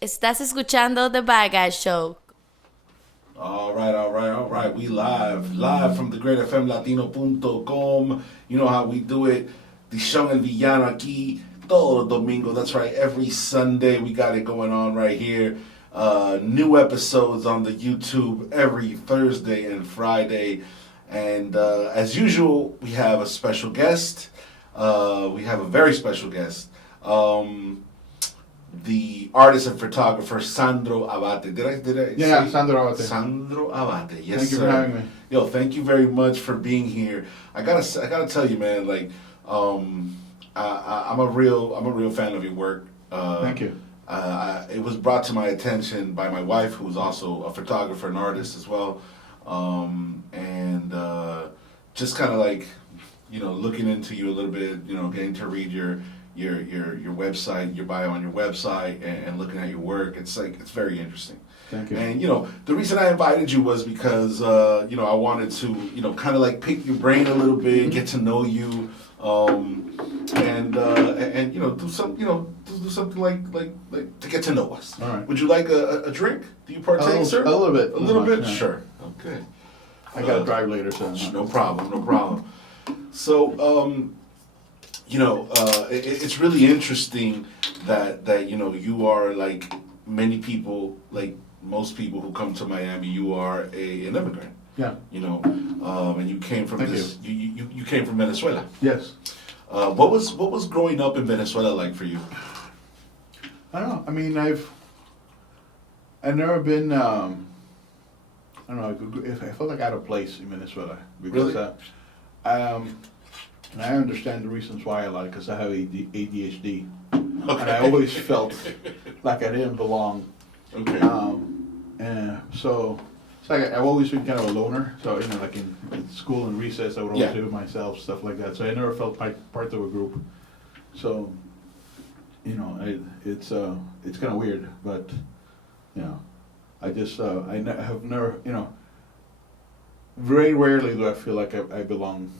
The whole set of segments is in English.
Estás escuchando The Bad Guy Show. All right. We live from the greatfmlatino.com. You know how we do it. D'shon El Villano aquí todos los domingos. That's right. Every Sunday we got it going on right here. New episodes on the YouTube every Thursday and Friday. And as usual, we have a special guest. We have a very special guest. The artist and photographer Sandro Abate. Did I Yeah, say? Sandro Abate. Sandro Abate. Yes, Thank you sir. for having me. Yo, thank you very much for being here. I gotta tell you, man. Like, I'm a real fan of your work. Thank you. It was brought to my attention by my wife, who is also a photographer and artist as well, and just kind of like, looking into you a little bit, getting to read your website, your bio on your website, and looking at your work. It's very interesting. Thank you. And the reason I invited you was because I wanted to kind of like pick your brain a little bit, get to know you, and do something like to get to know us. All right. Would you like a drink? Do you partake, sir? A little bit. A little bit. Yeah. Sure. Okay. I got to drive later, so. No problem. So, it's really interesting that you are like many people, like most people who come to Miami, you are an immigrant. Yeah. And you came from Thank you came from Venezuela. Yes. What was growing up in Venezuela like for you? I don't know. I mean, I've never been. I don't know. I felt like out of place in Venezuela because Really? and I understand the reasons why a lot because I have ADHD, and Okay. I always felt like I didn't belong. Okay. And so it's like I've always been kind of a loner. So like in school and recess, I would always Yeah. do it myself, stuff like that. So I never felt part of a group. So it's kind of weird, but I just have never very rarely do I feel like I belong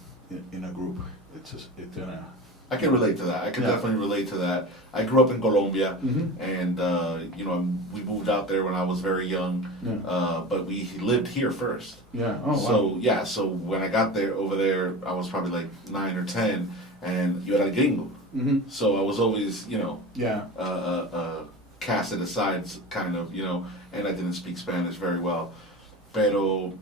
in a group. It's just I can relate to that. I can Yeah. definitely relate to that. I grew up in Colombia, Mhm. and we moved out there when I was very young, Yeah. but we lived here first. Yeah. Oh, wow. So when I got there over there, I was probably like 9 or 10, and yo era gringo. Mm-hmm. So I was always Yeah. casted aside, kind of, and I didn't speak Spanish very well, pero.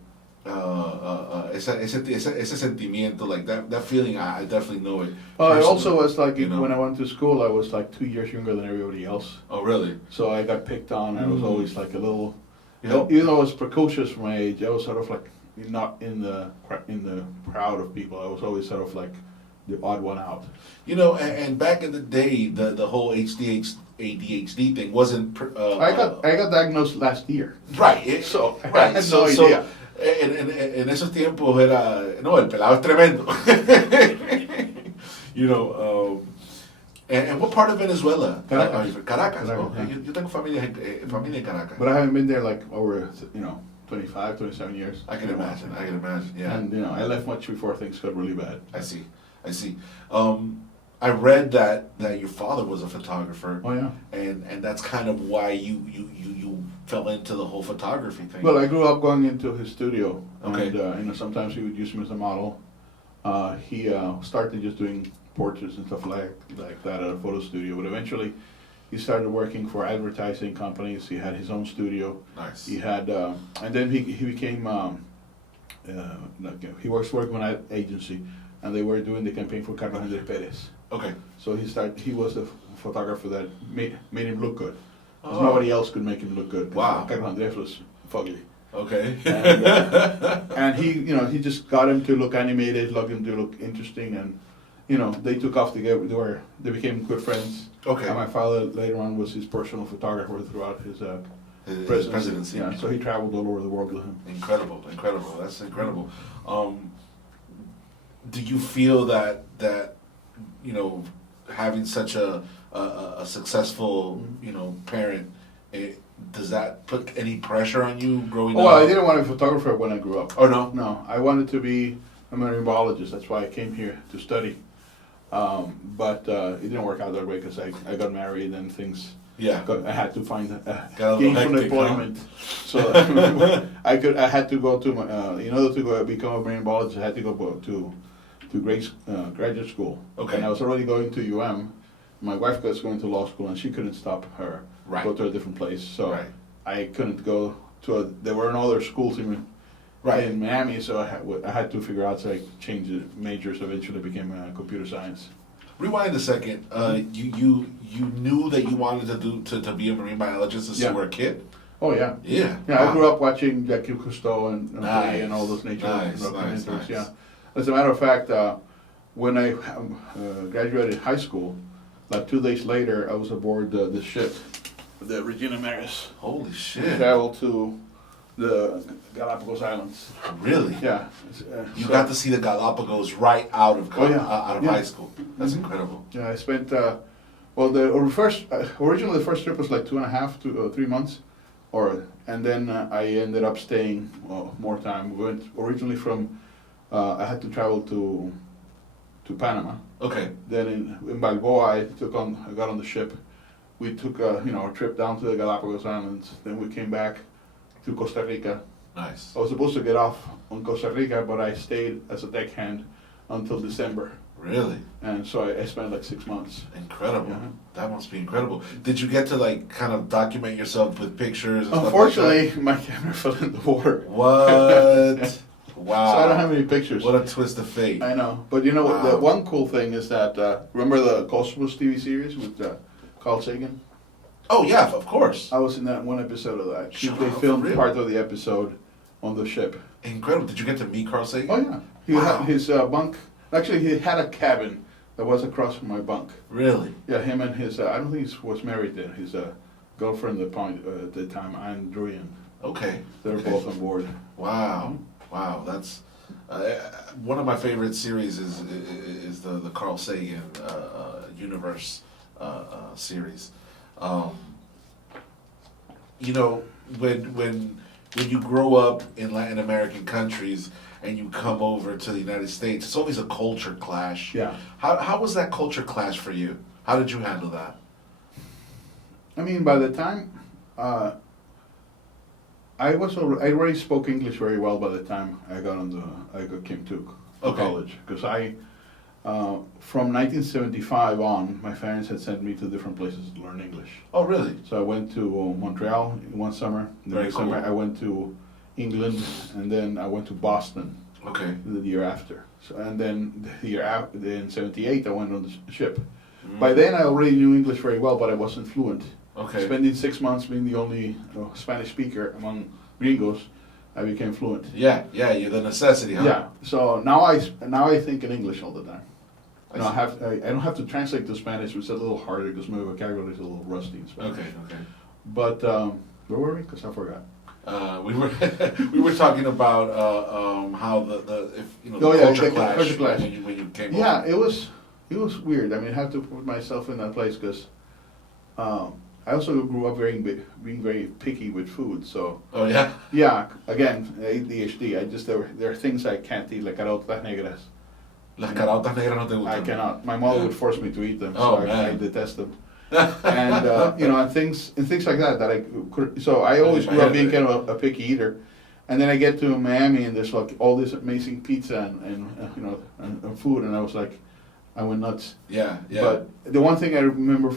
Ese sentimiento, like that feeling, I definitely know it. Oh, I personally, also was like you know? when I went to school, I was like 2 years younger than everybody else. Oh, really? So I got picked on. I was always like a little, Yeah. even though I was precocious for my age, I was sort of like not in the crowd of people. I was always sort of like the odd one out. And back in the day, the whole ADHD thing wasn't. I got diagnosed last year. Right. So I right. had So, no idea. en esos tiempos era, no, el pelado es tremendo. And what part of Venezuela? Caracas. Caracas. Caracas, Okay. yeah. Yo tengo familia en Caracas. But I haven't been there like over 25, 27 years. I can imagine. Yeah. And I left much before things got really bad. I see. I read that your father was a photographer. Oh yeah. And that's kind of why you fell into the whole photography thing. Well, I grew up going into his studio, Okay. and sometimes he would use me as a model. He started just doing portraits and stuff like that at a photo studio, but eventually he started working for advertising companies. He had his own studio. Nice. He had, and then he became he was working on an agency, and they were doing the campaign for Carlos Andrés Pérez. Okay. So he was the photographer that made him look good. 'Cause Oh. nobody else could make him look good. Wow. Carlos Andrés was fugly. Okay. And he just got him to look animated, got him to look interesting, and they took off together. They became good friends. Okay. And my father later on was his personal photographer throughout his His presidency. Yeah, so he traveled all over the world with him. Incredible. That's incredible. Do you feel that having such a successful parent, does that put any pressure on you growing up? Well, I didn't want to be a photographer when I grew up. Oh no. No, I wanted to be a marine biologist. That's why I came here to study. But it didn't work out that way because I got married and things Yeah. I had to find Got a little gainful hectic, employment. So I had to go to my, in order to go become a marine biologist, I had to go to graduate school. Okay. And I was already going to UM. My wife was going to law school, and she couldn't stop her Right. go to a different place. So Right. I couldn't go to there were no other schools in Miami, so I had to figure out, so I changed the majors. Eventually became computer science. Rewind a second. You knew that you wanted to be a marine biologist since you were a kid? Oh yeah. Yeah. Yeah, Wow. I grew up watching Jacques Cousteau and Nice. and all those nature Nice, documentaries. nice. Yeah. As a matter of fact, when I graduated high school, like 2 days later, I was aboard the ship, the Regina Maris. Holy shit. Traveled to the Galapagos Islands. Really? Yeah. You got to see the Galapagos right out of Yeah. high school. That's incredible. Yeah, I spent, originally the first trip was like 2.5 to 3 months, and then I ended up staying more time. We went originally from, I had to travel to Panama. Okay. Then in Balboa, I got on the ship. We took a trip down to the Galapagos Islands. Then we came back to Costa Rica. Nice. I was supposed to get off on Costa Rica, but I stayed as a deckhand until December. Really? And so I spent like 6 months. Incredible. Yeah. That must be incredible. Did you get to like kind of document yourself with pictures and Unfortunately, stuff my camera fell in the water. like that? What? Wow. So I don't have any pictures. What a twist of fate. I know. But you know what? Wow. The one cool thing is that, remember the Cosmos TV series with Carl Sagan? Oh yeah, of course. I was in that one episode of that. Shut They up, filmed for real? part of the episode on the ship. Incredible. Did you get to meet Carl Sagan? Oh yeah. He Wow. had his bunk. Actually, he had a cabin that was across from my bunk. Really? Yeah, him and his. I don't think he was married then. His girlfriend at the time, Anne Druyan. Okay. They're Okay. both on board. Wow. Wow. That's one of my favorite series is the Carl Sagan universe series. You know, when you grow up in Latin American countries and you come over to the United States, it's always a culture clash. Yeah. How was that culture clash for you? How did you handle that? I mean, by the time I already spoke English very well by the time I came to Okay. college, because from 1975 on, my parents had sent me to different places to learn English. Oh, really? So I went to Montreal in one summer. The Very next cool. summer I went to England, and then I went to Boston Okay. the year after. So, and then the year after, in '78, I went on the ship. Mm. By then I already knew English very well, but I wasn't fluent. Okay. Spending 6 months being the only Spanish speaker among gringos, I became fluent. Yeah, you're the necessity, huh? Yeah. So now I think in English all the time. I No, I see. don't have to translate to Spanish, which is a little harder because my vocabulary is a little rusty in Spanish. Okay. But where were we? Because I forgot. We were talking about how the culture clash, culture clash. when you came Yeah, over. it was weird. I mean, I have to put myself in that place because I also grew up being very picky with food. So Oh yeah. yeah, again, ADHD. There are things I can't eat, like carotas negras. Las caraotas negras no te I gustan. cannot. My mother Yeah. would force me to eat them, Oh, so I man. detest them. And and things like that I could. So I always grew up being kind of a picky eater, and then I get to Miami and there's like all this amazing pizza and food, and I was like, I went nuts. Yeah. But the one thing I remember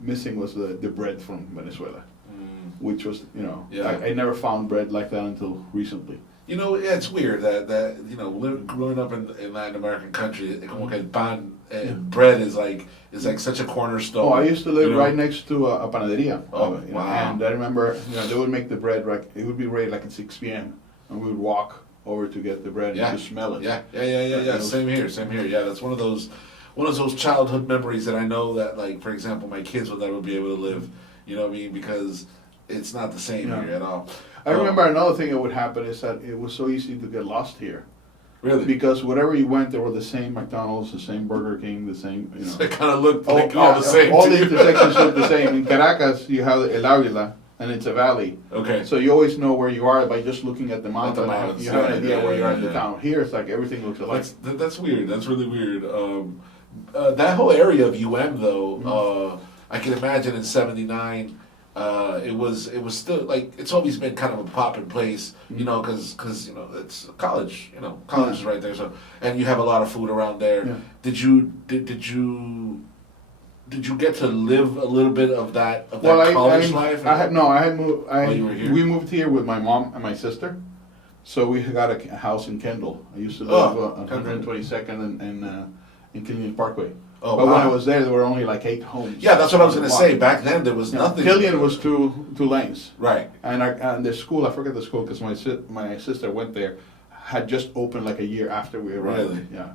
missing was the bread from Venezuela, Mm. which was Yeah. I never found bread like that until recently. It's weird that growing up in Latin American country, como que el pan and bread is like such a cornerstone. Oh, I used to live you know? right next to a panaderia. Oh, wow. And I remember, they would make the bread, it would be ready like at 6 p.m. and we would walk over to get the bread and just smell it. Yeah. Same here. Yeah, that's one of those childhood memories that I know that, like, for example, my kids will never be able to live. You know what I mean? Because it's not the same Yeah. here at all. I remember another thing that would happen is that it was so easy to get lost here. Really? Because wherever you went, there were the same McDonald's, the same Burger King, the same, It kind of looked all the same. All to the you. intersections look the same. In Caracas, you have El Ávila, and it's a valley. Okay. So you always know where you are by just looking at the mountain. mountains, You have an yeah, idea yeah, where you are yeah, in the yeah. town. Here, it's like everything looks alike. That's weird. That's really weird. That whole area of UM though, I can imagine in '79. It was still like it's always been kind of a poppin' place, you know, because you know it's college, you know, college is right there, so and you have a lot of food around there. Yeah. Did you get to live a little bit of that college life? I had no. I had moved. You were here? We moved here with my mom and my sister, so we got a house in Kendall. I used to live on 122nd in Killian Parkway. Oh, but wow. when I was there were only like 8 homes. Yeah, that's what I was gonna say. Back then there was nothing. Killian was two lanes. Right. And the school, I forget the school because my sister went there, had just opened like a year after we arrived. Really? Yeah.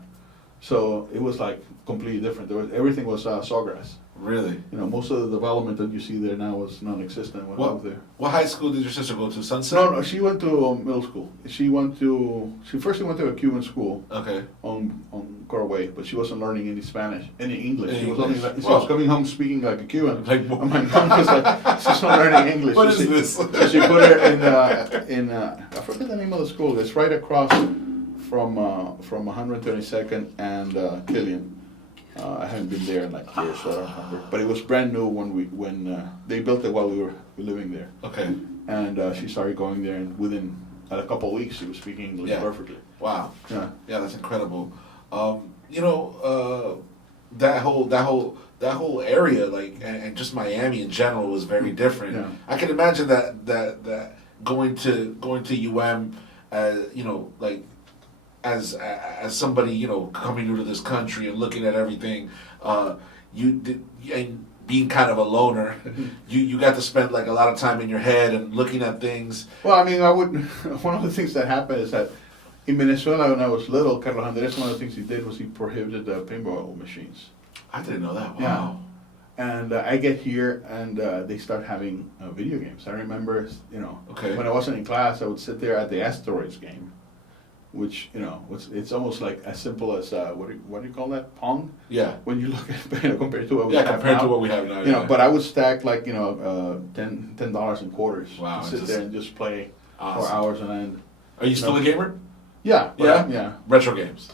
So it was like completely different. Everything was sawgrass. Really? You know, most of the development that you see there now was non-existent when I was there. What high school did your sister go to? Sunset? No, she went to middle school. She first went to a Cuban school. Okay. On Coral Way, but she wasn't learning any Spanish, any English. She was English. only she Wow. was coming home speaking like a Cuban. Like, And my mom was like, she's not learning English. What So is this? So she put her in I forget the name of the school. It's right across from 122nd and Killian. I haven't been there in like years, so I don't remember. But it was brand new when they built it while we were living there. Okay. And she started going there, and within a couple of weeks, she was speaking English perfectly. Wow. Yeah. Yeah, that's incredible. You know, that whole area, like, and just Miami in general, was very different. Yeah. I can imagine that going to UM, you know, like as somebody, you know, coming new to this country and looking at everything, and being kind of a loner, you got to spend like a lot of time in your head and looking at things. Well, I mean, one of the things that happened is that in Venezuela, when I was little, Carlos Andres, one of the things he did was he prohibited paintball machines. I didn't know that. Wow. And I get here and they start having video games. I remember, you know, Okay. when I wasn't in class, I would sit there at the asteroids game, which, you know, it's almost like as simple as, what do you call that? Pong? Yeah. When you look at, you know, compared to what we Yeah, have compared now. to what we have now. You know, but I would stack like, you know, $10 in quarters. Wow, And sit there and just play Awesome. for hours on end. Are you still a gamer? Yeah. Yeah? Yeah. Retro games.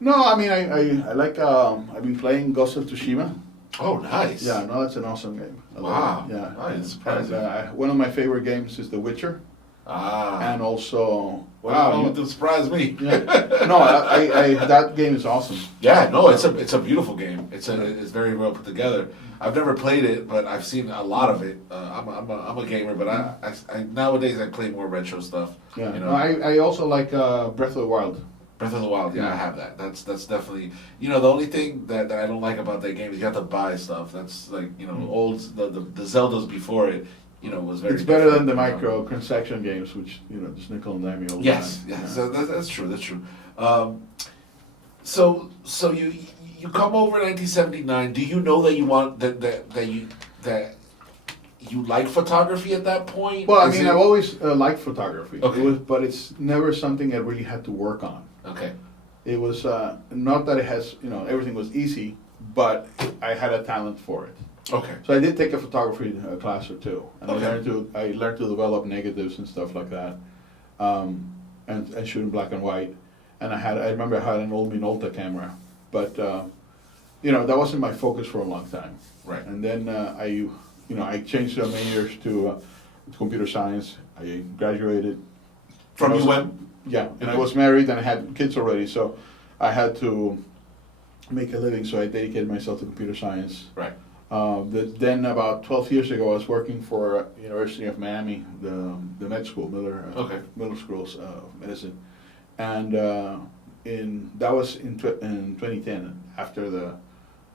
No, I mean, I like, I've been playing Ghost of Tsushima. Oh, nice. Yeah, no, that's an awesome game. I love Wow. it. Yeah. Nice. Surprising. And, one of my favorite games is The Witcher. And also, Wow, you surprised me. yeah. No, I that game is awesome. Yeah, no, it's a beautiful game. It's very well put together. I've never played it, but I've seen a lot of it. I'm a gamer, but I nowadays I play more retro stuff. Yeah, You no, know, I also like Breath of the Wild. Breath of the Wild. Yeah, I have that. That's definitely. You know, the only thing that I don't like about that game is you have to buy stuff. That's like, you know, old the Zeldas before it. You know, was very. It's better than the different, you know. micro-transaction games, which, you know, just nickel and dime you all the Yes, time. yes, Yeah. so that's true. That's true. So you come over in 1979. Do you know that you want that you like photography at that point? Well, I Is mean, it- I've always liked photography. Okay. But it's never something I really had to work on. Okay. It was not that it has, you know, everything was easy, but I had a talent for it. Okay. So I did take a photography class or two, and Okay. I learned to develop negatives and stuff like that, and shoot in black and white. And I remember I had an old Minolta camera, but you know, that wasn't my focus for a long time. Right. And then I changed majors to computer science. I graduated From And I was- UM. Yeah, and I Okay. was married and I had kids already, so I had to make a living. So I dedicated myself to computer science. Right. Then about 12 years ago, I was working for University of Miami, the med school, Middle Schools of Medicine, and that was in 2010 after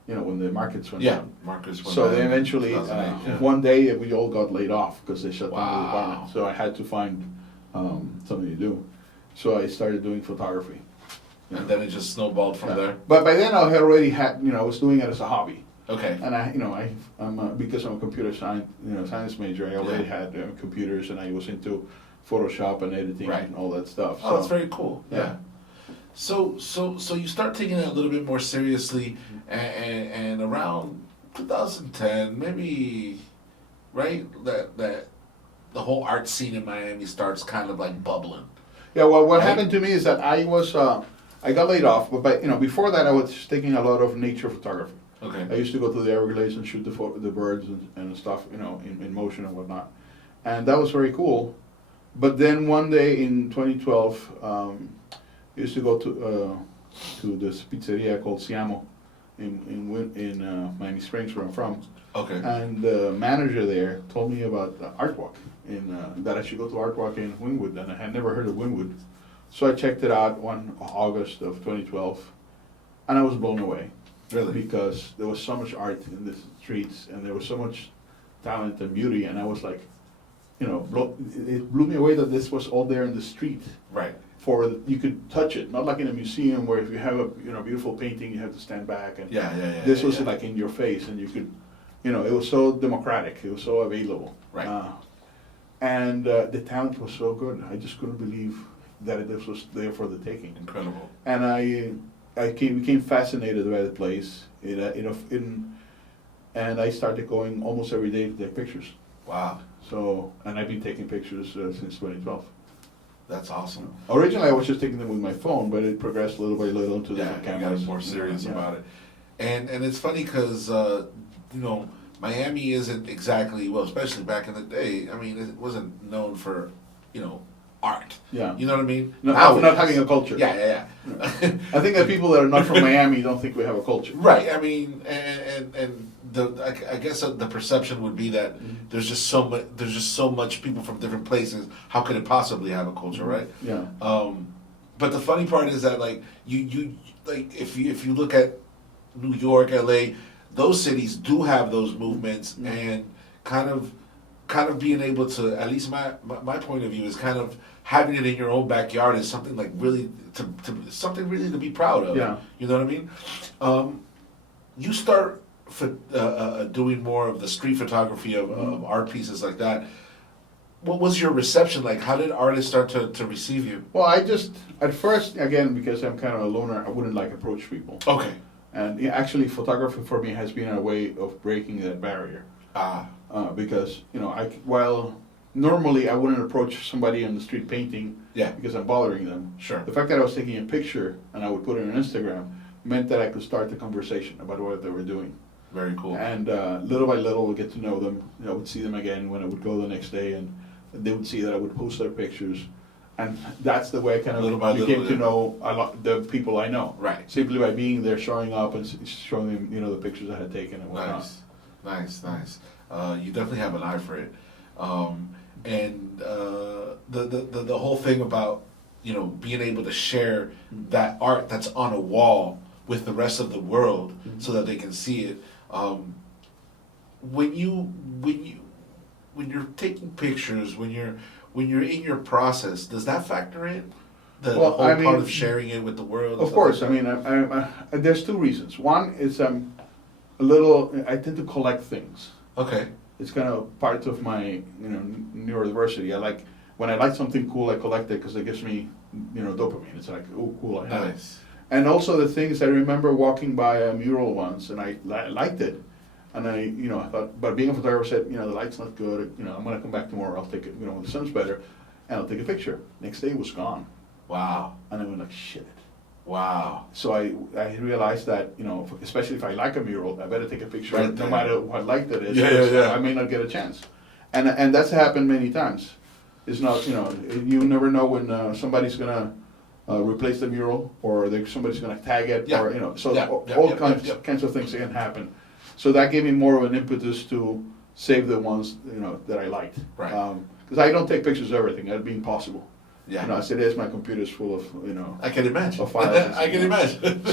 when the markets went Yeah. down. Marcus. went So down they in eventually 2008, yeah. one day we all got laid off because they shut down the Wow. department. So I had to find something to do. So I started doing photography. And then it just snowballed from Yeah. there. But by then I had already had, I was doing it as a hobby. Okay. And I'm because I'm a computer science major. I already had computers, and I was into Photoshop and editing Right. and all that stuff. Oh, that's very cool. Yeah. Yeah. So you start taking it a little bit more seriously, and around 2010, maybe, right? That the whole art scene in Miami starts kind of like bubbling. Yeah. Well, what Right. happened to me is that I got laid off, but before that I was taking a lot of nature photography. Okay. I used to go to the Everglades and shoot the birds and stuff, in motion and whatnot. And that was very cool. But then one day in 2012, I used to go to this pizzeria called Siamo in Miami Springs, where I'm from. Okay. And the manager there told me about the Art Walk, that I should go to Art Walk in Wynwood, and I had never heard of Wynwood. So I checked it out one August of 2012, and I was blown away. Really? Because there was so much art in the streets, and there was so much talent and beauty, and I was like, it blew me away that this was all there in the street. Right. You could touch it, not like in a museum where if you have a beautiful painting, you have to stand back. And Yeah. this was like in your face, and you could, it was so democratic, it was so available. Right. And the talent was so good. I just couldn't believe that this was there for the taking. Incredible. And I became fascinated by the place. And I started going almost every day to take pictures. Wow. So, and I've been taking pictures since 2012. That's awesome. Originally, I was just taking them with my phone, but it progressed little by little into the Yeah, you cameras. got more serious Yeah. about it. And it's funny because, Miami isn't exactly, well, especially back in the day, I mean, it wasn't known for, art. Yeah. You know what I mean? Not Nowadays. having a culture. Yeah. I think that people that are not from Miami don't think we have a culture. Right. I mean, and I guess the perception would be that there's just so much people from different places. How could it possibly have a culture, right? Yeah. But the funny part is that like you like if you look at New York, LA, those cities do have those movements, and kind of being able to, at least my point of view is kind of having it in your own backyard is something like really something really to be proud of. Yeah. You know what I mean? You start doing more of the street photography of art pieces like that. What was your reception like? How did artists start to receive you? Well, at first, again, because I'm kind of a loner, I wouldn't approach people. Okay. And actually, photography for me has been a way of breaking that barrier. Because, while normally I wouldn't approach somebody on the street painting because I'm bothering them. Sure. The fact that I was taking a picture and I would put it on Instagram meant that I could start the conversation about what they were doing. Very cool. And little by little, we'd get to know them. I would see them again when I would go the next day, and they would see that I would post their pictures. And that's the way I kind Little by of became little, to know a lot the people I know. Right. Simply by being there, showing up, and showing them, the pictures I had taken and whatnot. Nice. You definitely have an eye for it. And the whole thing about, being able to share that art that's on a wall with the rest of the world so that they can see it. When you're taking pictures, when you're in your process, does that factor in? The whole part of sharing it with the world? Of course. I mean, there's two reasons. One is I tend to collect things. Okay. It's kind of part of my, neurodiversity. When I like something cool, I collect it because it gives me, dopamine. It's like, oh, cool, I have it. Nice. And also the things, I remember walking by a mural once, and I liked it. And I thought, but being a photographer said, the light's not good, I'm going to come back tomorrow, I'll take it, when the sun's better, and I'll take a picture. Next day it was gone. Wow. And I went like, shit. Wow. So I realized that, especially if I like a mural, I better take a picture, Right no there. matter what light that is. Yeah. I may not get a chance. And that's happened many times. It's not, you never know when somebody's going to replace the mural, or somebody's going to tag it, or, all kinds of things can happen. So that gave me more of an impetus to save the ones, that I liked. Right. Because I don't take pictures of everything. That'd be impossible. Yeah. As it is, my computer's full of, I can imagine. of files. I can imagine.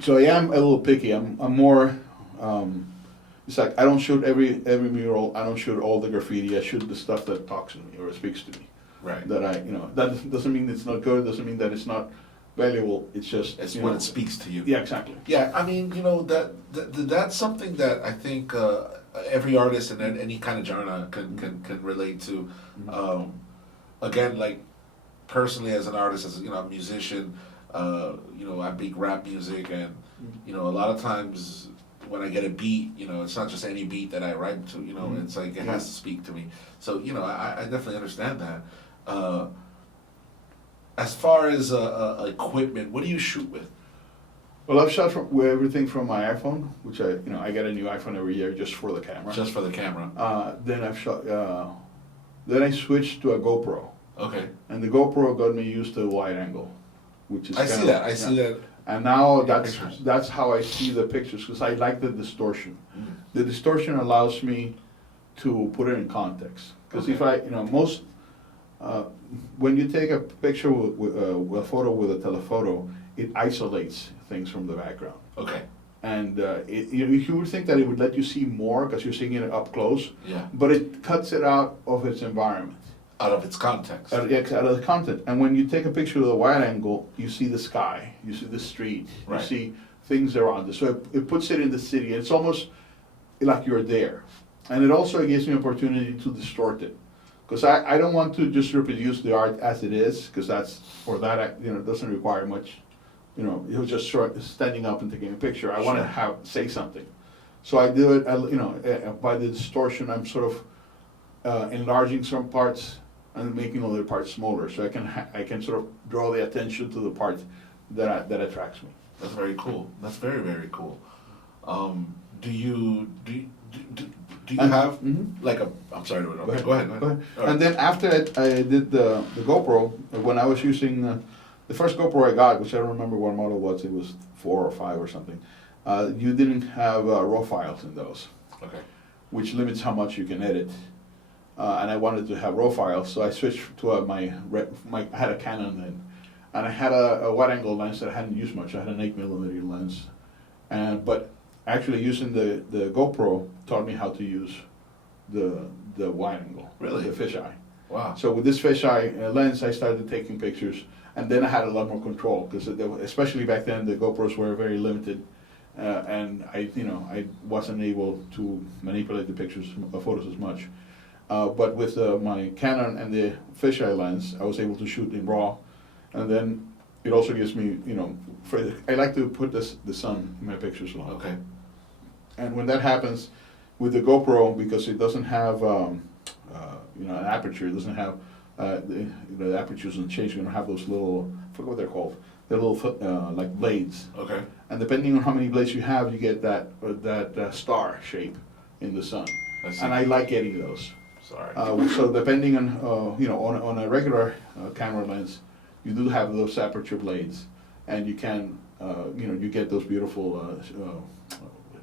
So yeah, I'm a little picky. I'm more. It's like I don't shoot every mural. I don't shoot all the graffiti. I shoot the stuff that talks to me or speaks to me. Right. That that doesn't mean it's not good. Doesn't mean that it's not valuable. It's just It's when it speaks to you. Yeah, exactly. Yeah, I mean, that's something that I think every artist in any kind of genre can relate to. Again, like personally as an artist, as a musician, I make rap music, and a lot of times when I get a beat, it's not just any beat that I write to. It's like it has to speak to me. So I definitely understand that. As far as equipment, what do you shoot with? Well, I've shot with everything from my iPhone, which I get a new iPhone every year just for the camera. Just for the camera. Then I've shot. Then I switched to a GoPro, Okay. and the GoPro got me used to wide angle, which is. I see that. I see that. And now Pictures. that's how I see the pictures because I like the distortion. Mm. The distortion allows me to put it in context. Because if I, most when you take a picture with a photo with a telephoto, it isolates things from the background. Okay. And you would think that it would let you see more because you're seeing it up close, Yeah. but it cuts it out of its environment. Out of its context. Out of the content. And when you take a picture with a wide angle, you see the sky, you see the street, Right. you see things around it. So it puts it in the city. It's almost like you're there. And it also gives me opportunity to distort it. Because I don't want to just reproduce the art as it is, because it doesn't require much, it was just standing up and taking a picture. I want to say something. So I do it, by the distortion, I'm sort of enlarging some parts and making other parts smaller, so I can sort of draw the attention to the part that attracts me. That's very cool. That's very, very cool. Do you have like a? I'm sorry to interrupt. Go ahead. Go ahead. All right. And then after I did the GoPro, when I was using the first GoPro I got, which I don't remember what model was, it was 4 or 5 or something. You didn't have raw files in those, Okay. which limits how much you can edit. And I wanted to have raw files, so I switched to I had a Canon then, and I had a wide angle lens that I hadn't used much. I had an 8mm lens, but actually using the GoPro taught me how to use the wide angle, Really? the fisheye. Wow. So with this fisheye lens, I started taking pictures, and then I had a lot more control because especially back then the GoPros were very limited, and I wasn't able to manipulate the photos as much. But with my Canon and the fisheye lens, I was able to shoot in RAW, and then it also gives me, I like to put the sun in my pictures a lot. Okay. And when that happens with the GoPro, because it doesn't have, an aperture, it doesn't have, the aperture doesn't change, you don't have those little, I forget what they're called, they're little like blades. Okay. And depending on how many blades you have, you get that star shape in the sun. I see. And I like getting those. Sorry. So depending on, on a regular camera lens, you do have those aperture blades, and you can, you get those beautiful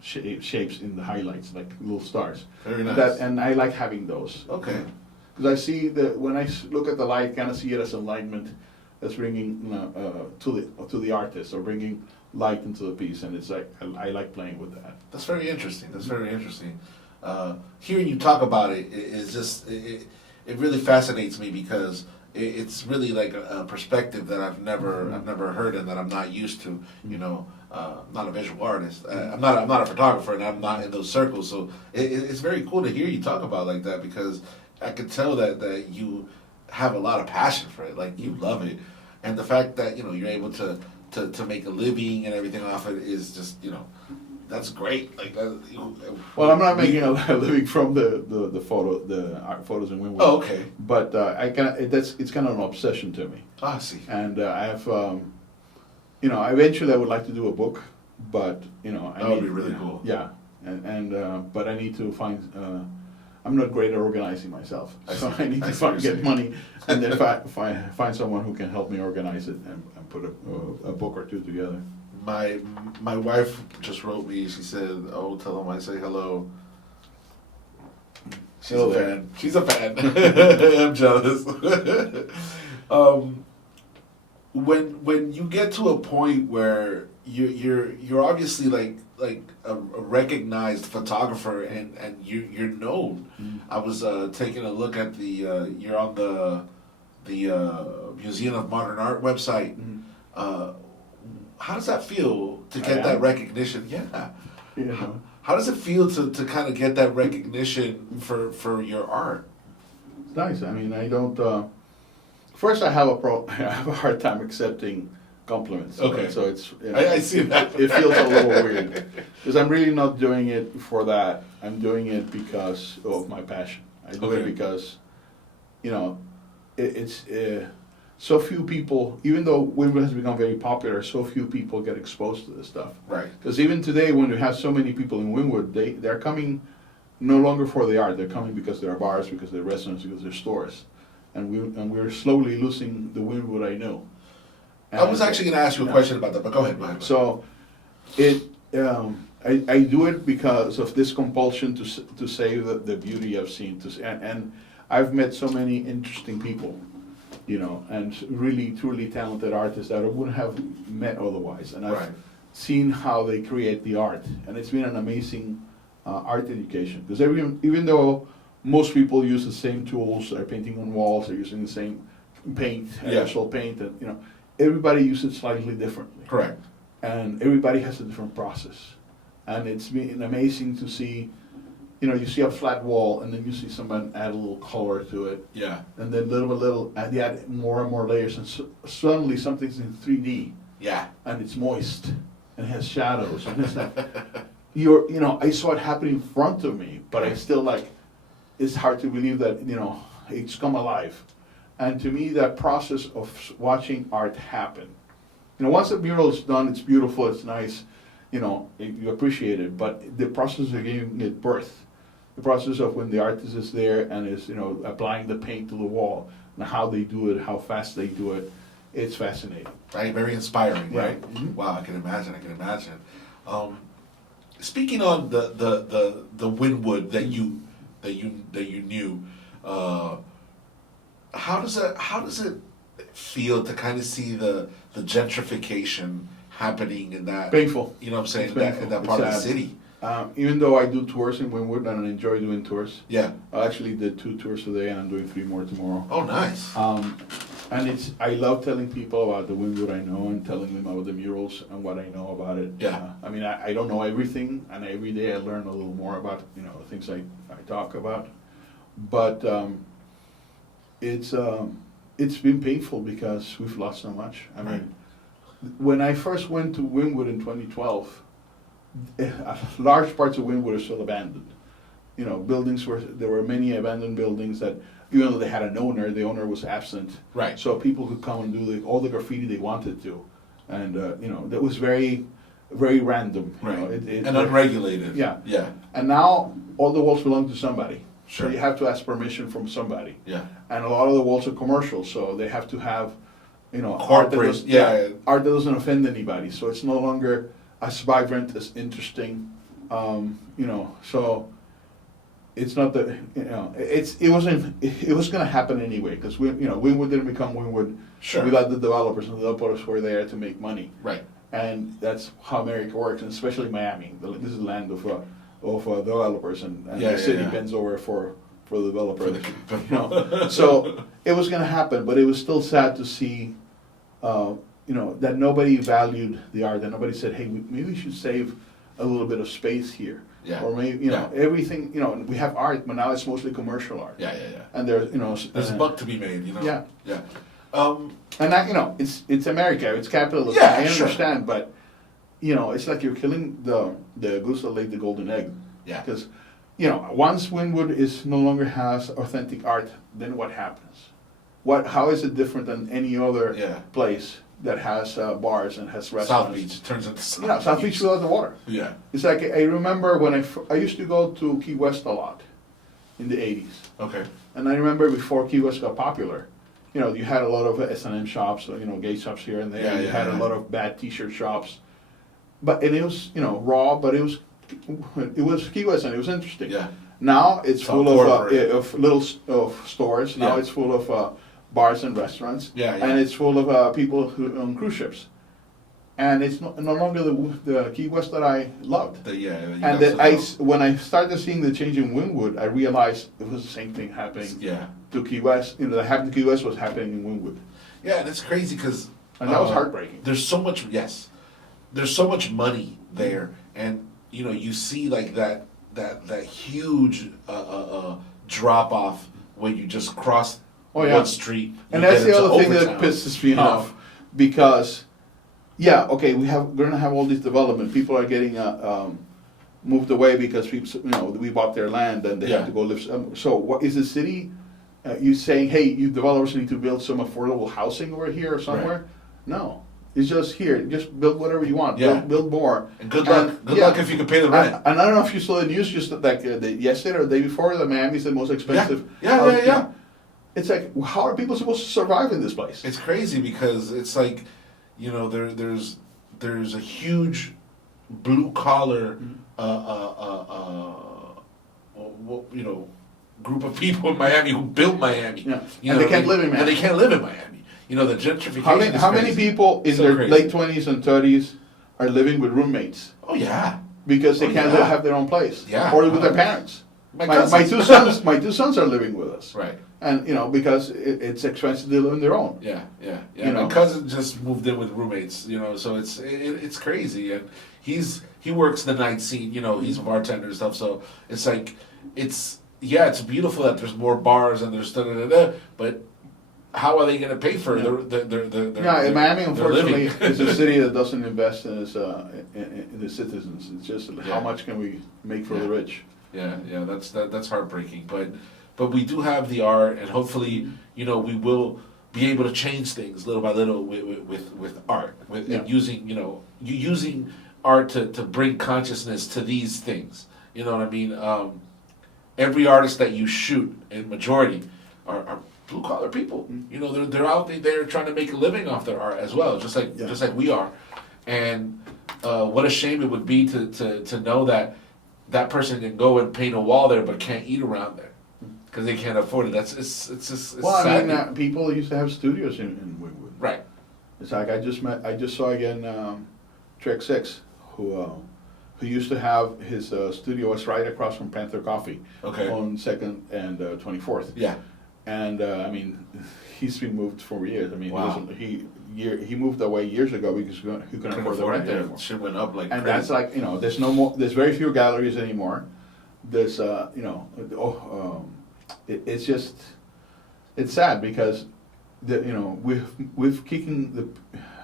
shapes in the highlights, like little stars. Very nice. And I like having those. Okay. Because I see that when I look at the light, kind of see it as enlightenment that's bringing to the artist, or bringing light into the piece, and it's like I like playing with that. That's very interesting. That's very interesting. Hearing you talk about it is just it really fascinates me because it's really like a perspective that I've never heard and that I'm not used to. I'm not a visual artist. I'm not a photographer, and I'm not in those circles. So it's very cool to hear you talk about it like that, because I could tell that you have a lot of passion for it. Like, you love it, and the fact that you're able to make a living and everything off it is just that's great. Like that. Well, I'm not making a living from the art photos in Wynwood. Oh, okay. But it's kind of an obsession to me. I see. And I have, eventually I would like to do a book, but That would be really cool. Yeah, but I need to find. I'm not great at organizing myself, so I need to get money, and then find someone who can help me organize it and put a book or two together. My wife just wrote me. She said, "Oh, tell him I say hello." She's Hello a there. fan. She's a fan. I'm jealous. When you get to a point where you're obviously like a recognized photographer and you're known. Mm-hmm. I was taking a look at you're on the Museum of Modern Art website. Mm-hmm. How does that feel to get am? that recognition? Yeah. Yeah. How does it feel to kind of get that recognition for your art? It's nice. I mean, I don't. First, I have I have a hard time accepting compliments. Okay. So it's. I see that. It feels a little weird because I'm really not doing it for that. I'm doing it because of my passion. I do Okay. it because, it's. so few people, even though Wynwood has become very popular, so few people get exposed to this stuff. Right. Because even today, when we have so many people in Wynwood, they're coming no longer for the art. They're coming because there are bars, because there are restaurants, because there are stores, and we're slowly losing the Wynwood I know. I was actually going to ask you a question about that, but go ahead. So, I do it because of this compulsion to save the beauty I've seen, and I've met so many interesting people, and really truly talented artists that I wouldn't have met otherwise, and I've seen how they create the art, and it's been an amazing art education, because even though most people use the same tools, they're painting on walls, they're using the same paint, actual paint, and everybody uses it slightly differently. Correct. And everybody has a different process. And it's been amazing to see, you see a flat wall, and then you see someone add a little color to it. Yeah. And then little by little, they add more and more layers, and suddenly something's in 3D. Yeah. And it's moist, and it has shadows, and it's like, I saw it happen in front of me, but I still it's hard to believe that, it's come alive. And to me, that process of watching art happen, once the mural is done, it's beautiful, it's nice, you appreciate it, but the process of giving it birth, the process of when the artist is there and is, applying the paint to the wall, and how they do it, how fast they do it, it's fascinating. Right, very inspiring, Yeah. right? Mm-hmm. Wow, I can imagine. Speaking on the Wynwood that you knew, how does it feel to kind of see the gentrification happening in that? Painful. You know what I'm saying? It's painful. In that part of the It's sad. city. Even though I do tours in Wynwood and I enjoy doing tours, Yeah. I actually did 2 tours today and I'm doing 3 more tomorrow. Oh, nice. And I love telling people about the Wynwood I know and telling them about the murals and what I know about it. Yeah. I don't know everything, and every day I learn a little more about the things I talk about. But it's been painful because we've lost so much. I mean, when I first went to Wynwood in 2012, large parts of Wynwood are still abandoned. There were many abandoned buildings that, even though they had an owner, the owner was absent. Right. So people could come and do all the graffiti they wanted to, and that was very, very random. Right. And unregulated. Yeah. Yeah. And now all the walls belong to somebody. Sure. So you have to ask permission from somebody. Yeah. And a lot of the walls are commercial, so they have to have, art Corporate. art that doesn't offend anybody. So it's no longer as vibrant, as interesting. So it's not that it was going to happen anyway, because Wynwood didn't become Wynwood without the developers, and the developers were there to make money. Right. And that's how America works, and especially Miami. This is the land of developers, and the city bends over for the developers. So it was going to happen, but it was still sad to see, that nobody valued the art, that nobody said, hey, maybe we should save a little bit of space here. Yeah. Or maybe, everything, we have art, but now it's mostly commercial art. Yeah. And there's, There's a buck to be made, Yeah. Yeah. And it's America, it's capitalism. Yeah, I sure. understand, but, it's like you're killing the goose that laid the golden egg. Yeah. Because, once Wynwood no longer has authentic art, then what happens? How is it different than any other place that has bars and has restaurants? South Beach turns into South Beach without the water. Yeah. It's like, I remember when I used to go to Key West a lot in the 80s. Okay. And I remember before Key West got popular, you had a lot of S&M shops, gay shops here and there. Yeah, you yeah, had yeah. a lot of bad T-shirt shops. And it was, raw, but it was Key West, and it was interesting. Yeah. Now it's all full corporate. of little stores. Now Yeah. it's full of bars and restaurants. Yeah. And it's full of people who on cruise ships. And it's no longer the Key West that I loved. When I started seeing the change in Wynwood, I realized it was the same thing happening to Key West. That happened to Key West was happening in Wynwood. Yeah, and it's crazy because And that was heartbreaking. There's so much money there, and you see like that huge drop off when you just cross one street. And that's the other thing that pisses me off, because we're gonna have all this development. People are getting moved away because we bought their land and they have to go live. So what is the city you saying, hey, you developers need to build some affordable housing over here or somewhere. Right. No. It's just here. Just build whatever you want. Yeah. Build more. And good luck. Good luck if you can pay the rent. And I don't know if you saw the news just like yesterday or the day before. The Miami's the most expensive. Yeah. It's like, how are people supposed to survive in this place? It's crazy because it's like, there's a huge blue collar, group of people in Miami who built Miami. Yeah. And they can't live in Miami. And they can't live in Miami. The gentrification. How many people in their late 20s and 30s are living with roommates? Oh yeah. Because they can't have their own place. Yeah. Or with their parents. My two sons are living with us. Right. And because it's expensive to live on their own. Yeah. My cousin just moved in with roommates. So it's crazy, and he works the night scene. He's a bartender and stuff. So it's like it's beautiful that there's more bars and there's but how are they going to pay for their Miami, unfortunately, is a city that doesn't invest in its in the citizens. It's just how much can we make for the rich. Yeah, that's heartbreaking. But we do have the art, and hopefully, we will be able to change things little by little with art, using art to bring consciousness to these things. You know what I mean? Every artist that you shoot, in majority, are blue collar people. They're out there trying to make a living off their art as well, just like we are. And what a shame it would be to know that person can go and paint a wall there but can't eat around there because they can't afford it. It's just sad. People used to have studios in Wynwood. Right. It's like I just saw again Trek 6, who used to have his studio was right across from Panther Coffee. Okay. On 2nd and 24th. Yeah. And he's been moved for years. Wow. He moved away years ago because he couldn't afford the rent anymore. Shit went up like and crazy. That's like there's no more. There's very few galleries anymore. There's it's just it's sad because we've kicking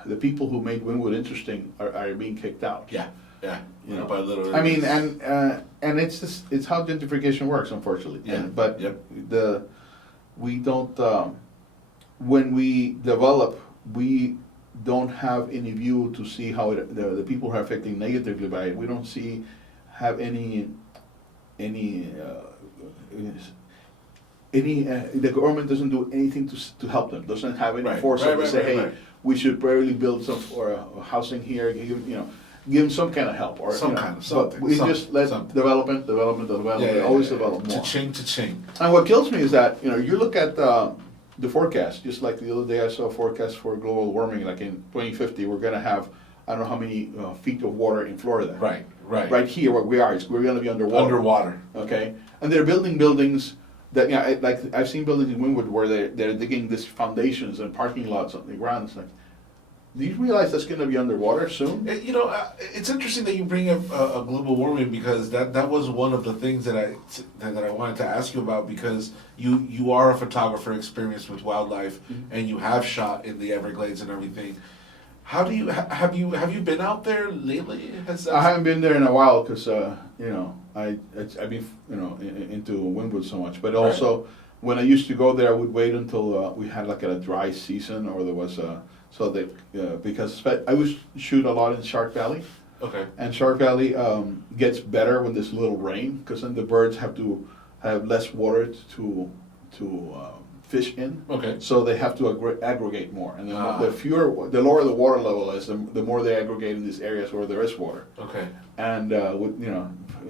the people who made Wynwood interesting are being kicked out. Yeah. By little. And it's how gentrification works, unfortunately. Yeah. We don't when we develop, we don't have any view to see how the people who are affected negatively by it. We don't have any the government doesn't do anything to help them. Doesn't have any force to say, hey, we should probably build some housing here. Give them some kind of help or some kind of something. But we just let development. Always develop more. Cha-ching. And what kills me is that you look at the forecast. Just like the other day, I saw a forecast for global warming. Like in 2050, we're going to have I don't know how many feet of water in Florida. Right. Right here, where we are, we're going to be underwater. Okay, and they're building buildings that like I've seen buildings in Wynwood where they're digging these foundations and parking lots on the ground. It's like, do you realize that's going to be underwater soon? It's interesting that you bring up global warming because that was one of the things that I wanted to ask you about because you are a photographer experienced with wildlife and you have shot in the Everglades and everything. How do you have you been out there lately? I haven't been there in a while because I've been into Wynwood so much, but also when I used to go there, I would wait until we had like a dry season or there was because I would shoot a lot in Shark Valley. Okay. And Shark Valley gets better when there's a little rain because then the birds have to have less water to fish in. Okay. So they have to aggregate more, and the lower the water level is, the more they aggregate in these areas where there is water. Okay. And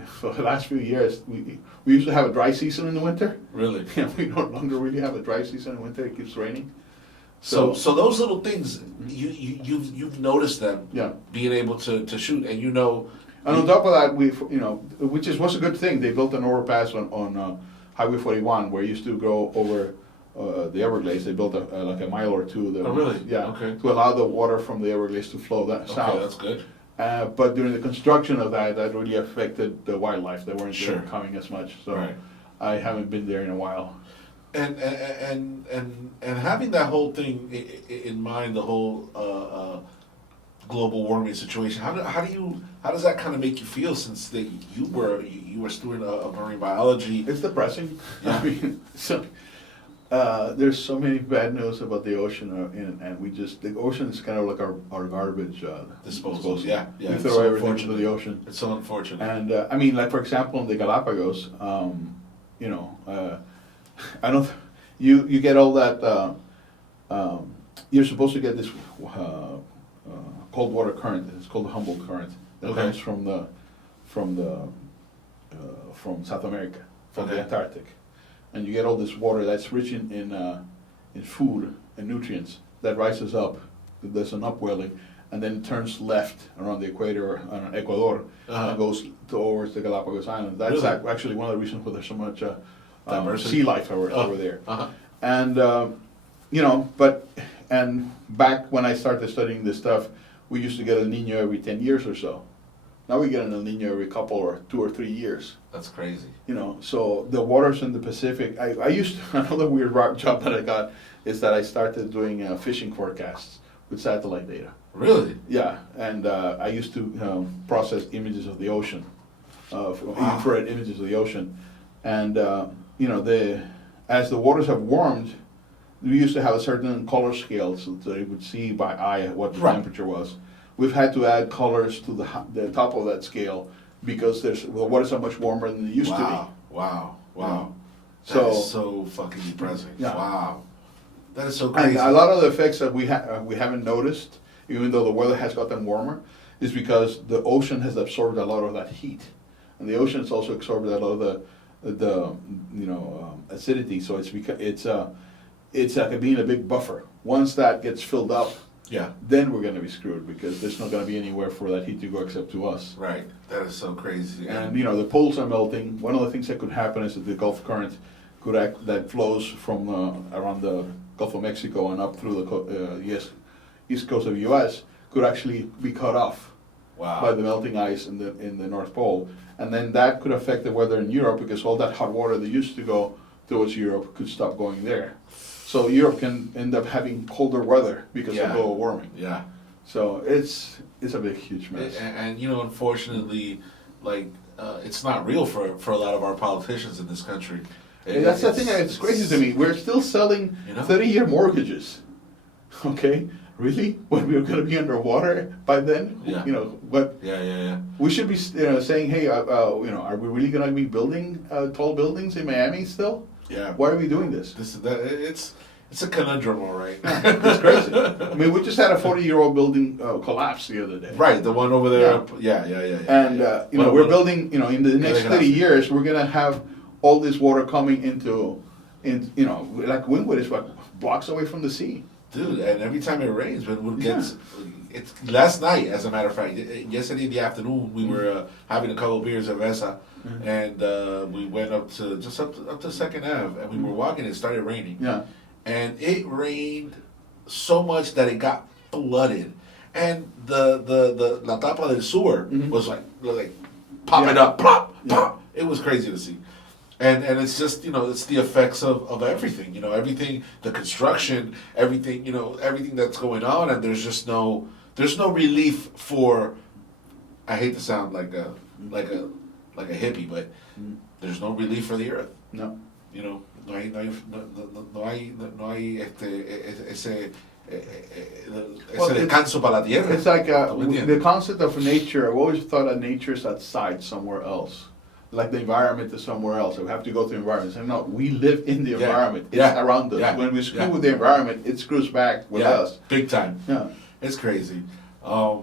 for the last few years, we used to have a dry season in the winter. Really? We no longer really have a dry season in the winter. It keeps raining. So those little things you've noticed them being able to shoot, and And on top of that, which was a good thing. They built an overpass on Highway 41 where you used to go over the Everglades. They built like a mile or two. Oh really? Yeah. Okay. To allow the water from the Everglades to flow south. Okay, that's good. But during the construction of that really affected the wildlife. They weren't coming as much. So I haven't been there in a while. And having that whole thing in mind, the whole global warming situation. How does that kind of make you feel? Since you were student of marine biology. It's depressing. Yeah. I mean, so There's so many bad news about the ocean, and the ocean is kind of like our garbage Disposal. Yeah, yeah. We It's throw so everything into unfortunate. the ocean. It's so unfortunate. And I mean, like for example, in the Galapagos, I don't. You get all that. You're supposed to get this cold water current. It's called the Humboldt current. That Okay. comes from South America, from the Okay. Antarctic, and you get all this water that's rich in food and nutrients that rises up. There's an upwelling, and then turns left around the equator, Ecuador, and goes towards the Galapagos Islands. That's Really? actually one of the reasons why there's so much Diversity? sea life over there. Uh-huh. And and back when I started studying this stuff, we used to get El Nino every 10 years or so. Now we get an El Nino every couple or 2 or 3 years. That's crazy. So the waters in the Pacific. I used to, another weird job that I got is that I started doing fishing forecasts with satellite data. Really? Yeah, and I used to process images of the ocean, Wow. infrared images of the ocean, and as the waters have warmed, we used to have a certain color scale so that you would see by eye what the Right. temperature was. We've had to add colors to the top of that scale because the waters are much warmer than they used to be. Wow. Wow. That So- is so fucking depressing. Yeah. Wow. That is so And crazy. a lot of the effects that we haven't noticed, even though the weather has gotten warmer, is because the ocean has absorbed a lot of that heat, and the ocean has also absorbed a lot of the acidity. So it's like being a big buffer. Once that gets filled up, Yeah. then we're going to be screwed because there's not going to be anywhere for that heat to go except to us. Right. That is so crazy. And the poles are melting. One of the things that could happen is that the Gulf current that flows from around the Gulf of Mexico and up through the east coast of the U.S. could actually be cut off Wow. by the melting ice in the North Pole, and then that could affect the weather in Europe because all that hot water that used to go towards Europe could stop going there. So Europe can end up having colder weather because of Yeah. global warming. Yeah. So it's a big, huge mess. And unfortunately, it's not real for a lot of our politicians in this country. And that's the thing that's crazy to me. We're still selling 30-year mortgages. Okay? Really? When we're going to be underwater by then? Yeah. What? Yeah. We should be saying, hey, are we really going to be building tall buildings in Miami still? Yeah. Why are we doing this? It's a conundrum, all right. It's crazy. I mean, we just had a 40-year-old building collapse the other day. Right, the one over there. Yeah. And we're building. In the next Yeah, 30 years, we're gonna have all this water coming into like Wynwood is what blocks away from the sea. Dude, and every time it rains, when it gets, it's last night, as a matter of fact, yesterday in the afternoon, we were having a couple of beers at Vesa, and we went up to Second Ave, and we were walking. It started raining. Yeah. And it rained so much that it got flooded, and the la tapa del sewer was like popping up, plop, pop. It was crazy to see, and it's just it's the effects of everything, everything, the construction, everything, everything that's going on, and there's no relief for. I hate to sound like a hippie, but there's no relief for the earth. No. No hay ese descanso para la tierra. It's like ¿Tú me the entiendes? concept of nature. I've always thought that nature's outside somewhere else. Like the environment is somewhere else. We have to go to the environment. So no, we live in the environment. It's around us. Yeah. When we screw Yeah. with the environment, it screws back with us. Big time. Yeah. It's crazy. But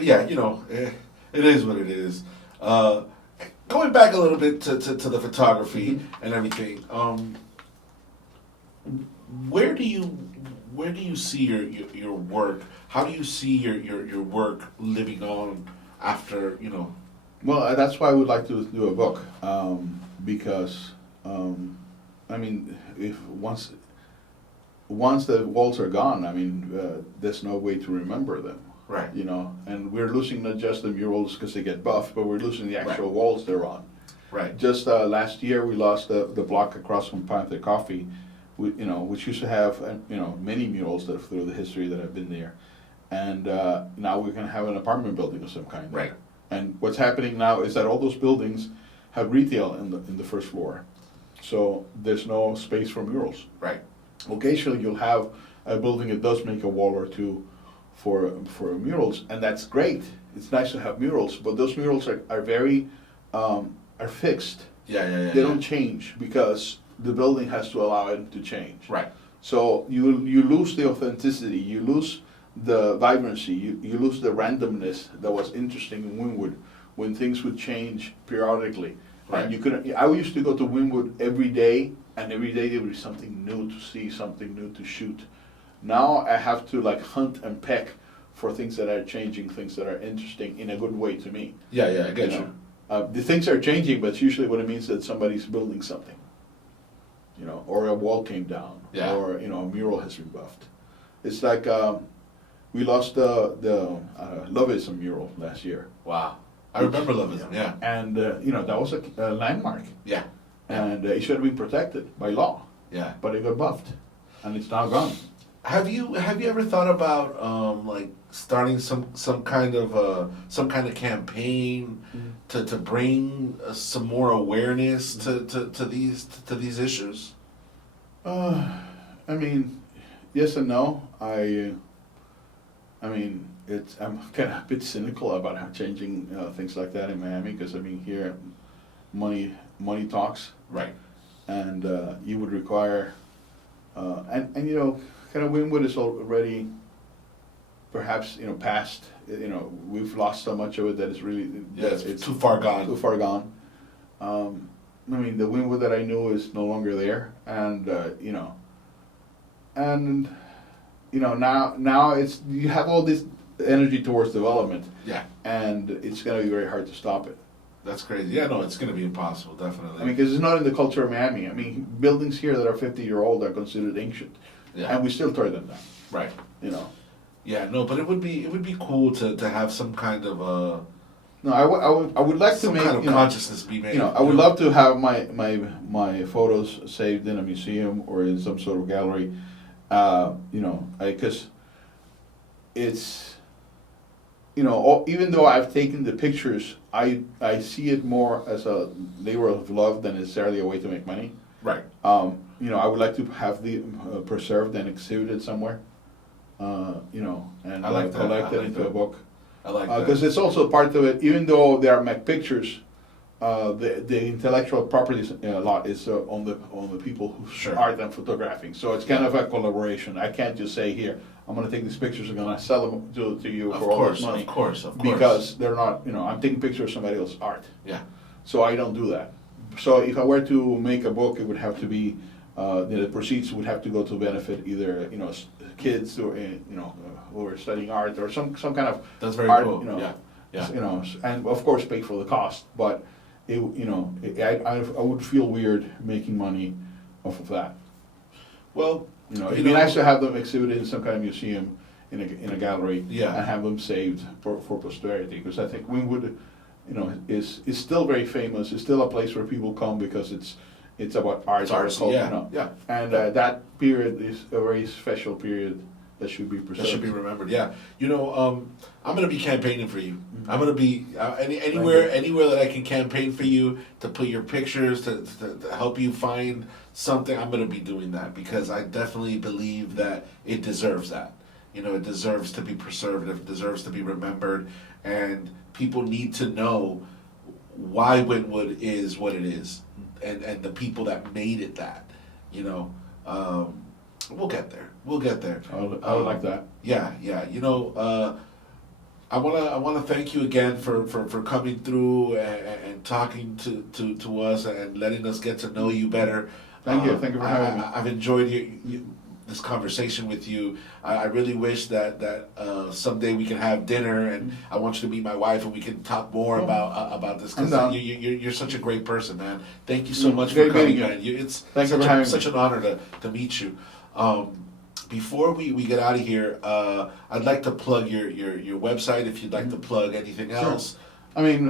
yeah, it is what it is. Going back a little bit to the photography and everything, where do you see your work? How do you see your work living on after Well, that's why I would like to do a book, because I mean, if once the walls are gone, I mean, there's no way to remember them. Right. And we're losing not just the murals because they get buffed, but we're losing the actual walls they're on. Right. Just last year, we lost the block across from Panther Coffee, which used to have many murals that through the history that have been there, and now we're going to have an apartment building of some kind. Right. And what's happening now is that all those buildings have retail in the first floor. so there's no space for murals. Right. Occasionally, you'll have a building that does make a wall or two for murals, and that's great. It's nice to have murals, but those murals are very are fixed. Yeah, yeah, yeah. They don't change because the building has to allow it to change. Right. So you lose the authenticity, you lose the vibrancy, you lose the randomness that was interesting in Wynwood when things would change periodically. Right. And you couldn't. I used to go to Wynwood every day, and every day there would be something new to see, something new to shoot. Now I have to like hunt and peck for things that are changing, things that are interesting in a good way to me. Yeah, yeah, I get you. The things are changing, but it's usually what it means that somebody's building something. You know, or a wall came down, Yeah. or you know, a mural has been buffed. It's like we lost the Lovism mural last year. Wow. I remember Lovism, yeah. And you know, that was a landmark, Yeah, and it should have been protected by law, yeah. but it got buffed, and it's now gone. Have you ever thought about like starting some kind of campaign to bring some more awareness to these issues? I mean, yes and no. I mean, I'm kind of a bit cynical about how changing things like that in Miami, because I mean here, money talks, Right. and you would require, and you know, kind of Wynwood is already, perhaps you know, past. You know, we've lost so much of it that it's really It's too far gone. Too far gone. I mean, the Wynwood that I knew is no longer there, and you know, now it's you have all this energy towards development, Yeah, and it's gonna be very hard to stop it. that's crazy. Yeah, no, it's going to be impossible, definitely. I mean, because it's not in the culture of Miami. I mean, buildings here that are 50-year-old are considered ancient, yeah, and we still tear them down. right. You know. Yeah, no, but it would be cool to have some kind of No, I would like to some make kind of you know, consciousness be made. you know, I would love to have my photos saved in a museum or in some sort of gallery, you know, because it's, you know, even though I've taken the pictures, I see it more as a labor of love than necessarily a way to make money. Right. You know, I would like to have the preserved and exhibited somewhere, you know, and I like that. collect I it like into that. a book. I like that. Because it's also part of it, even though they are Mac pictures, the intellectual property lot is on the people who Sure. art and photographing. So it's kind of a collaboration. I can't just say, here, I'm going to take these pictures and going to sell them to you Of for all course, this money. of course. Because they're not, you know, I'm taking pictures of somebody else's art. Yeah. So I don't do that. So if I were to make a book, it would have to be, the proceeds would have to go to benefit either, you know, kids or, you know, who are studying art or some kind of That's very art, cool. you know, Yeah. Yeah. you know, and of course pay for the cost, but it, you know, I would feel weird making money off of that. Well, You know, it'd be nice to have them exhibited in some kind of museum, in a gallery, Yeah. and have them saved for posterity. Because I think Wynwood, you know, is still very famous. It's still a place where people come because it's about art, It's artsy, culture, yeah, you know. yeah. And that period is a very special period that should be preserved. that should be remembered. Yeah. You know, I'm gonna be campaigning for you. I'm gonna be anywhere that I can campaign for you to put your pictures to help you find something. I'm gonna be doing that because I definitely believe that it deserves that. You know, it deserves to be preserved. It deserves to be remembered, and people need to know why Wynwood is what it is, and the people that made it that. You know, we'll get there. We'll get there. I would like that. Yeah, yeah. You know, I wanna thank you again for coming through and talking to us and letting us get to know you better. Thank you for having me. I've enjoyed this conversation with you. I really wish that someday we can have dinner, and I want you to meet my wife and we can talk more about this, I'm because down. you're such a great person, man. Thank you so much for Great coming, meeting man. It's Thank you for having me. such an honor to meet you. Before we get out of here, I'd like to plug your website if you'd like to plug anything else. I mean,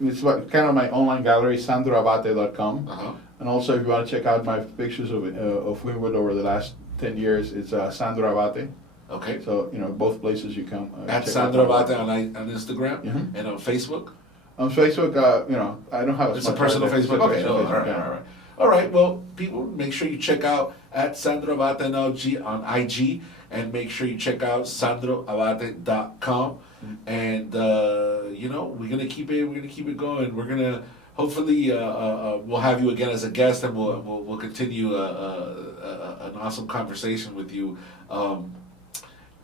it's kind of my online gallery, SandroAbate.com. Uh-huh. And also, if you want to check out my pictures of Wynwood over the last 10 years, it's Sandro Abate. Okay. So, you know, both places you come. At check Sandro out my Abate work. on Instagram Mhm. and on Facebook. On Facebook, you know, I don't have It's a personal Facebook. Okay, personal all Facebook, right, yeah. all right. All right, well, people, make sure you check out at Sandro Abate on IG, and make sure you check out sandroabate.com. And we're gonna keep it going. We're gonna hopefully we'll have you again as a guest, and we'll continue an awesome conversation with you.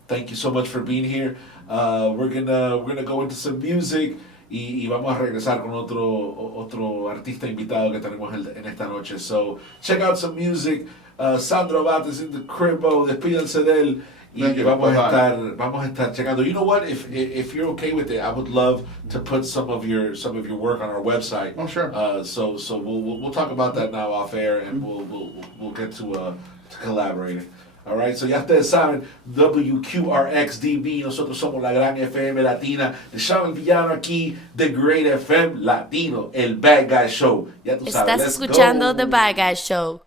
Thank you so much for being here. We're gonna go into some music. Y vamos a regresar con otro artista invitado que tenemos en esta noche. So, check out some music. Sandro Abate is in the cribbo. Despídense de él. Y vamos a estar checando. You know what? If you're okay with it, I would love to put some of your work on our website. Oh, sure. So we'll talk about that now off air, and we'll get to collaborating. All right, so ya ustedes saben, WQRXDB, nosotros somos la gran FM Latina, D'shon El Villano aquí, The Great FM Latino, el Bad Guy Show. Ya tú sabes, Estás escuchando The Bad Guy Show